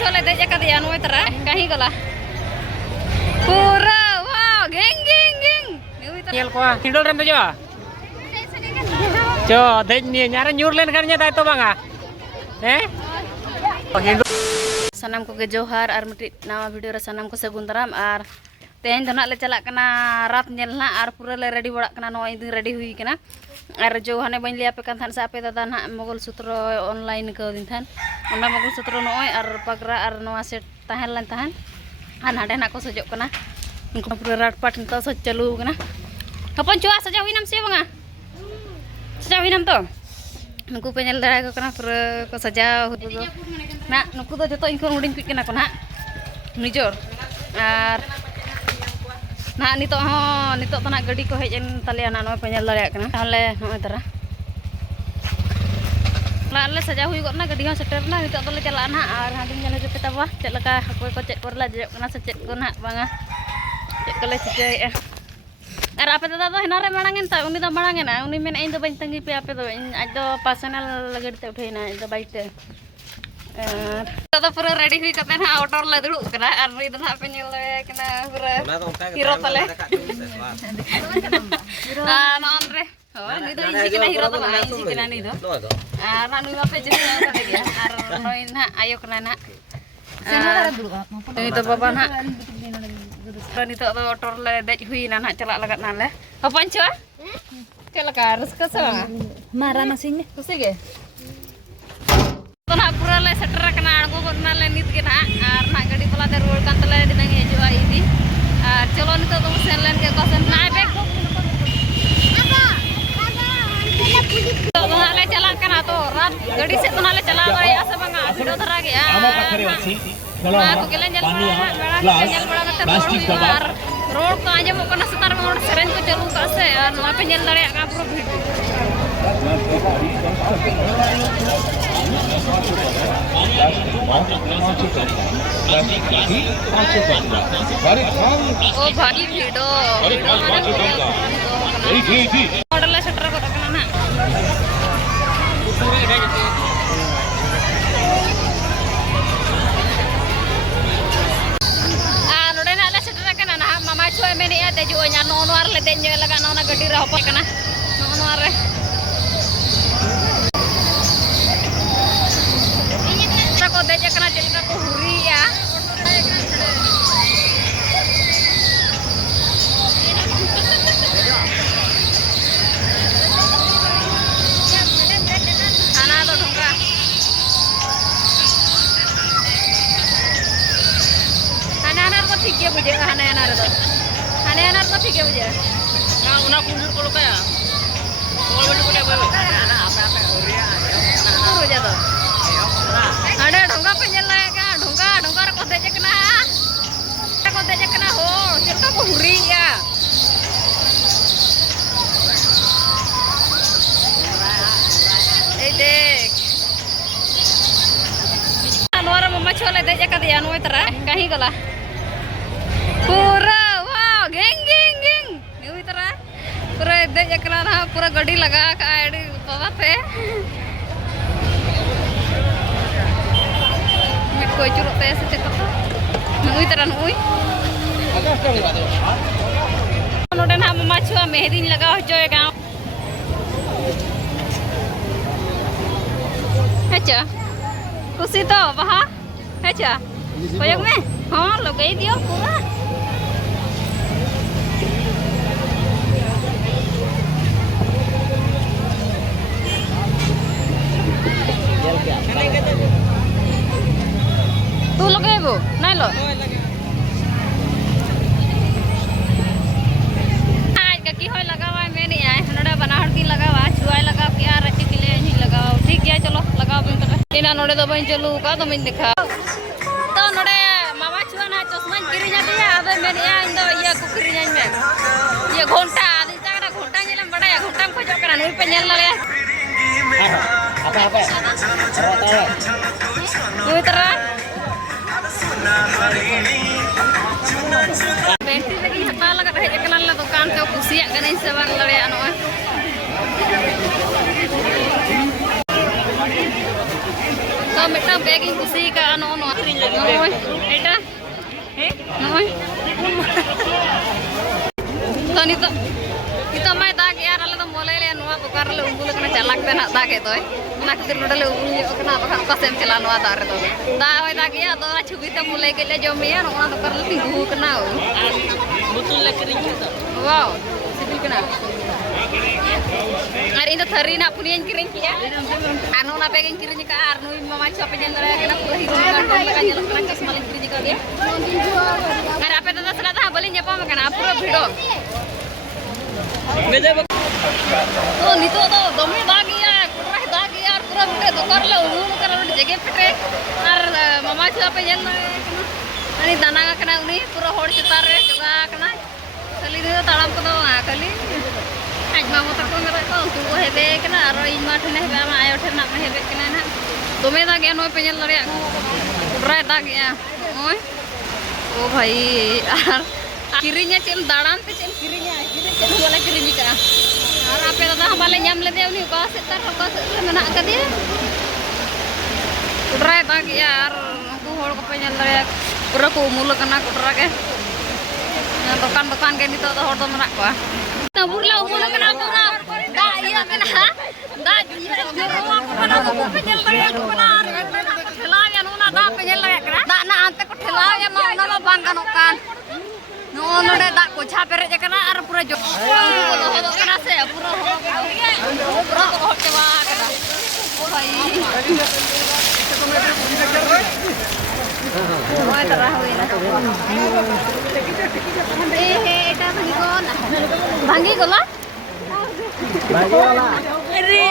छोले दे जका दिया नोय तरा कहीं गला पूरा वाह गेंग गेंग गेंग Nyel ko hindol rem jo jo dej ni nyare nyur len kan nya dai to banga hindol sanam ko ge johar ar miti nawa video ra sanam ko sagun daram ar तेन तो ना ले चला कना रात nail ना और पूरा ले रेडी बड़ा कना नो इदि रेडी हुई कना और जो हने बन लिया पे कान सा पे दादा ना मोगल सूत्र ऑनलाइन को दिन थान ओना मोगल सूत्र नो और पगरा और नोआ सेट तहन लन तहन आन हाडे ना को सजो कना उनको पूरा रात पाट तो सज चालू कना हपन चुआ सजा हुई नाम से बंगा सजा हुई नाम तो नुकु पे नेल दरा को कना पूरा को सजा हुदो ना नुकु तो जतो इनको हुडिंग पिक कना को ना निजोर और ना नितो तो ना गाड़ी को हेजन तले ना नो पेनल दरे कना ताले नो तरा लाले सजा हुई गना गाड़ी हो सेटर ना नितो तो ले चला ना और हांडी जने जो पेताबा चेक लका हकोय को चेक परला जो कना से चेक को ना बांगा चेक को ले चिकै और आपे दादा तो हेना रे मांगेन ता उनी तो मांगेन ना उनी मेन इन तो बन तंगी पे आपे तो आज तो पर्सनल गाड़ी ते उठेना तो बाइक ते तो पूरा रेडी हुई कते ना ऑटो ले दुड़ु कना और नी दना पे नेल कना पूरा हीरो तले नॉन रे हो नी दो इसी कना हीरो तो बा इसी कना नी दो ना नुई बापे जने करे गया और नोई ना आयो कना ना नी तो बाबा ना नी तो ऑटो ले देज हुई ना ना चला लगत ना ले अपन छो चला का रसका सा मारा मशीन कुसे गे तो ना पूरा ले सेटर कना आगो गना ले नित के ना और ना गाड़ी वाला दे रोड कान तले दिनंग हेजुआ इदी और चलो नितो तो सेन लेन के कोसन ना बैग तो ना ले चला कना तो रात गाड़ी से तो ना ले चला गए ऐसे बंगा वीडियो धरा गया आमा पाखरे अछि चलो को गेलन जल बड़ा प्लास्टिक डब्बा रोड को आजे मो कना सतार मोड़ सेरेन को चलू का से और ना पे जल दरे का पूरा भीड़ ओ भागी भीड़ो मॉडल सेटर को रखना ना नोडे ना ले सेटर कना ना मामा छुए मेनी आते जो nya नोनवार ले देन जो लगा ना गड्डी रे हपन कना नोनवार रे को देज कना चलका को हुरिया खाना तो ढोंगा खाना को ठीक है बुझे खाना को ठीक है बुझे ना उना कुंडर को लका बोल बोल को बोल ना आपे हुरिया हो जा तो अरे ढोंगा पे जल लाएगा ढोंगा रे को देज कना हो चलका को हुरिया ए देख नोरा मम्मा छोले देज का दिया नोय तरा कहीं गला पूरा वाह गेंग गेंग गेंग नुई तरा पूरा देज कना ना पूरा गाड़ी लगा का आड़ी बाबा पे कोई चुरते ऐसे चक्कर नुई तरह नुई नोडे ना मम्मा छुआ मेहंदी लगा होचोएगा अच्छा खुशी तो वहाँ अच्छा कोयक में हाँ लगे दियो पूरा तू लगे वो नहीं लो आज का की होय लगावा मैं नहीं आए नोडे बनाहट की लगावा छुआई लगा के आ रची के लिए नहीं लगाओ ठीक है चलो लगाओ बिन तक इना नोडे तो बन चलू का तो मैं दिखा तो नोडे मामा छुआ ना चश्मा किरिया दिया आबे मैं नहीं इन दो ये को किरिया में ये घंटा दिता ना घंटा नेलम बड़ा घंटा को जो करा नहीं पे नेल लगे apa ये तरह बेंटी लगी हता लगा रहे एकला ला दुकान से कुसिया गने से बांग लड़े अनो तो मिट्टा बैग इन कुसी का नो नो नोय एटा नोय तो नितो मैं दाग यार अल्लाह तो मोले ले नुआ दुकान ले उंगुल कना चलाक देना दागे तो ना खातिर नोडले उंगुल कना बखान कसेम चला नुआ दारे तो दा होय दाग या तो छुबी ते मोले के ले जमिया नोना दुकान ले तिंगु कना बुतुल ले करिंग वाओ सिबिल कना hari itu hari nak punya kiring kia, anu nak pengen kiring ka, anu mama siapa yang nggak kena pulang itu kan mereka jalan jalan ke semalam kiring ka dia. Hari apa itu setelah dah beli nyapa makan apa video. Oh itu tuh domi dagi ya, kurang dagi ya, kurang video dokar lah, umum kan udah jaga petre, ar mama siapa yang kena, ani dana kena uni, kurang hor cetar juga kena, kali itu talam ke doang, kali. आज मामू तक मेरा को तू वो है बेकना और इन माठ ने है मैं आयो ठे ना है बेकना ना तो मैं दा गया नो पेजल लरे उड़रा दा गया ओए ओ भाई यार किरिnya चेम दाड़ान पे चेम किरिnya चेम वाला किरिnya का और आपे दादा हमारे nyam ले दे उनी को से तर को से मेना का दे उड़रा दा गया यार को होड़ को पेजल लरे पूरा को मूल कना उड़रा के दुकान के नितो तो होड़ तो मेना को burla umul kena pura da iya kena da kena ko penyel laya kena thela ya nona da penyel laya kena da na ante ko thela ya ma ona bang kanokan no node da ko chapere je kena ar pura jo ho kena se pura ho cewa kena o bhai Hoy tarah hoy na eta bhangi gola अरे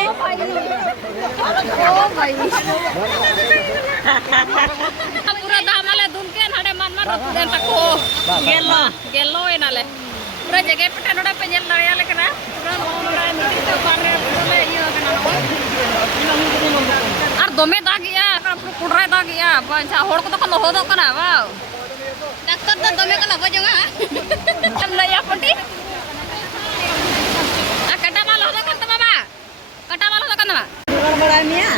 ओ भाई पूरा दामाले दुनके नडे मामला रतुदेन तको गेलो एनाले पूरा जगह पटे नडे पेजल नरियाले कना पूरा नोडा निति तो बारे ले इयो कना आर दोमे दागिया पुडरा दागिया बांचा होड़ को तो कनो होदो कना वाव डॉक्टर तो दोमे कना बजंगा हम नया पटी कटा माल होदो कन बाबा कटा माल होदो कन बा बड़ा मिया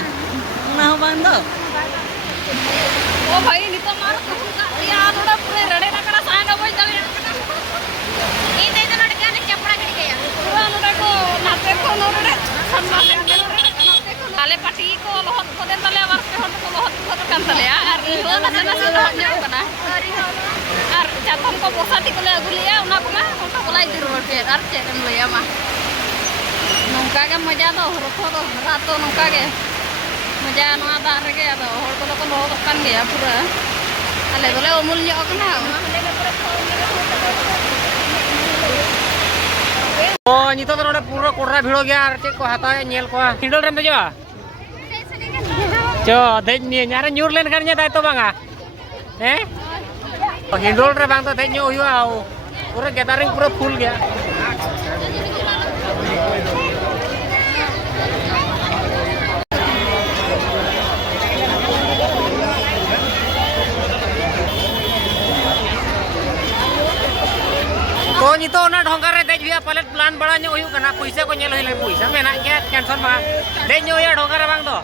ना हो बंदो ओ भाई नितो मार या नोडा पूरे रडे ना कना सायना बोल जावे ई दे दे नडके ने चपड़ा कड़ी गया पूरा नोडा को नाते को नोडे सम्मान ले काले पाटी को लोहत को देन तले आवर पे हट को लोहत को कान तले यार ई हो ना से लोहत ने कना আর চাতম को বসাতি को ले अगुलिया उना को मा उनका बोलाई दी रोड पे আর चेकन लिया मा नौका के मजा दो रखो दो रातो नौका के मजा नवा दार गे अदो हर को को लोहत कान गया पूरा अले बोले अमूल ᱧᱚᱜ कना ओ नितो तो नोडे पूरा कोडरा भिड़ो गया और चेक को हाता नेल को हिंडल रेम दे जो देज नि यार न्यूर लेन कर दाय तो बांगा हैं हिंडल रे बांग तो देज न्यू हुआ पूरा गैदरिंग पूरा फुल गया तो नितो ना ढोंगा रे देज हुआ पलेट प्लान बड़ा न्यू हुई कना पैसा को नेल होइले पैसा मेना गया कैंसल मा देज न्यू या ढोंगा रे बांग दो